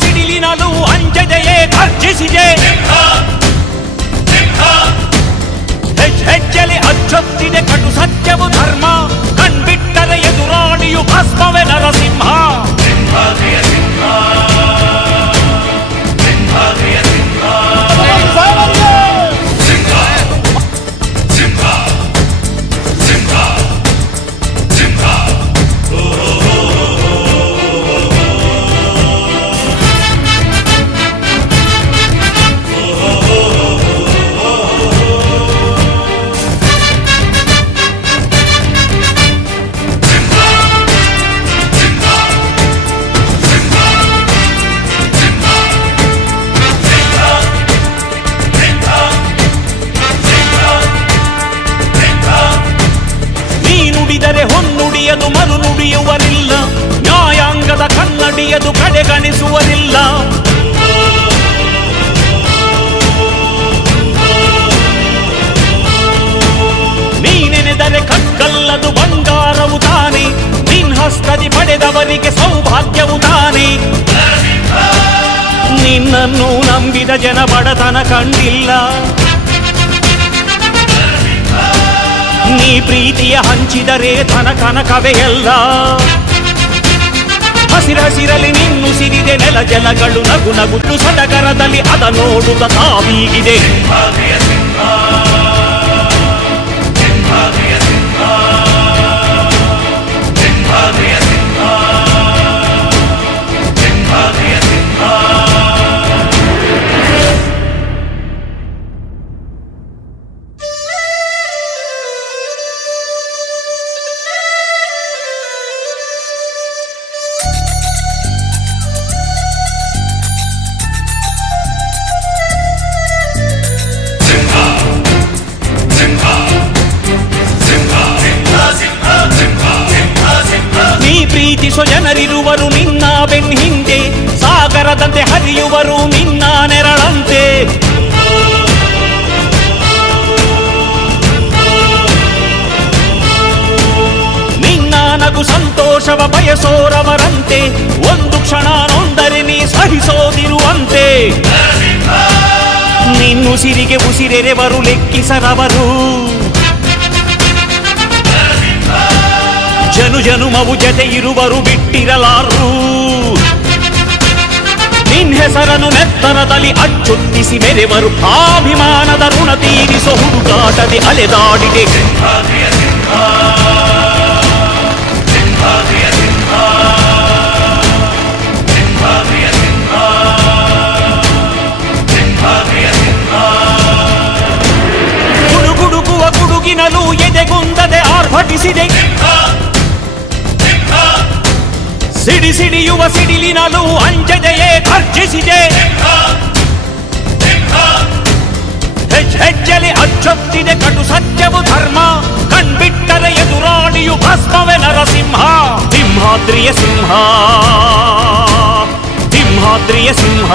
ಸಿಡಿಲಿನಲು ಅಂಜದೆಯೇ ಗರ್ಜಿಸಿದೆ. ಹೆಜ್ಜೆಲಿ ಅಚ್ಚೊತ್ತಿದೆ ಕಟು ಸತ್ಯವು ಧರ್ಮ, ಕಣ್ಬಿಟ್ಟರೆ ಎದುರಾಳಿಯು ಭಸ್ಮವೇ ನರಸಿಂಹ. ಹೊನ್ನುಡಿಯದು ಮರು ನುಡಿಯುವರಿಲ್ಲ, ನ್ಯಾಯಾಂಗದ ಕನ್ನಡಿಯದು ಕಡೆಗಣಿಸುವರಿಲ್ಲ. ನೀನೆನೆದರೆ ಕಕ್ಕಲ್ಲದು ಬಂಗಾರವು ತಾನೆ, ನಿನ್ ಹಸ್ತದಿ ಪಡೆದವರಿಗೆ ಸೌಭಾಗ್ಯವು ತಾನೆ. ನಿನ್ನನ್ನು ನಂಬಿದ ಜನ ಬಡತನ ಕಂಡಿಲ್ಲ, ನೀ ಪ್ರೀತಿಯ ಹಂಚಿದರೆ ಧನ ಕನಕವೇ ಎಲ್ಲ. ಹಸಿರಲಿ ನಿನ್ನುಸಿರಿದೆ ನೆಲ ಜಲಗಳು ನಗು ನಗುಟ್ಟು ಸಡಗರದಲ್ಲಿ ಅದ ನೋಡುತ್ತ ತಾವೀಗಿದೆ. ಪ್ರೀತಿಸೋ ಜನರಿರುವರು ನಿನ್ನ ಬೆನ್ ಹಿಂದೆ, ಸಾಗರದಂತೆ ಹರಿಯುವರು ನಿನ್ನ ನೆರಳಂತೆ. ನಿನ್ನ ನಗು ಸಂತೋಷವ ಬಯಸೋರವರಂತೆ, ಒಂದು ಕ್ಷಣ ನೊಂದರೆ ನೀ ಸಹಿಸೋದಿರುವಂತೆ. ನಿನ್ನುಸಿರಿಗೆ ಉಸಿರೆರೆವರು ಲೆಕ್ಕಿಸರವರು, ಜನುಮವು ಜತೆ ಇರುವರು ಬಿಟ್ಟಿರಲಾರು. ನಿನ್ ಹೆಸರನ್ನು ನೆತ್ತರದಲ್ಲಿ ಅಚ್ಚೊತ್ತಿಸಿ ಮೆರೆವರು, ಅಭಿಮಾನದ ಋಣ ತೀರಿಸೋ ಹುಡುಗಾಟದೆ ಅಲೆದಾಡಿದೆ. ಗುಡುಗುಡುಗುವ ಗುಡುಗಿನಲು ಎದೆಗುಂದದೆ ಆರ್ಭಟಿಸಿದೆ, ಸಿಡಿಯುವ ಸಿಡಿಲಿನಲು ಅಂಜದೆಯೇ ಗರ್ಜಿಸಿದೆ. ಹೆಜ್ಜೆಲಿ ಅಚ್ಚೊತ್ತಿದೆ ಕಟು ಸತ್ಯವು ಧರ್ಮ, ಕಣ್ಬಿಟ್ಟರೆ ಎದುರಾಳಿಯು ಭಸ್ಮವೇ ನರಸಿಂಹ. ಸಿಂಹಾದ್ರಿಯ ಸಿಂಹ, ಸಿಂಹಾದ್ರಿಯ ಸಿಂಹ.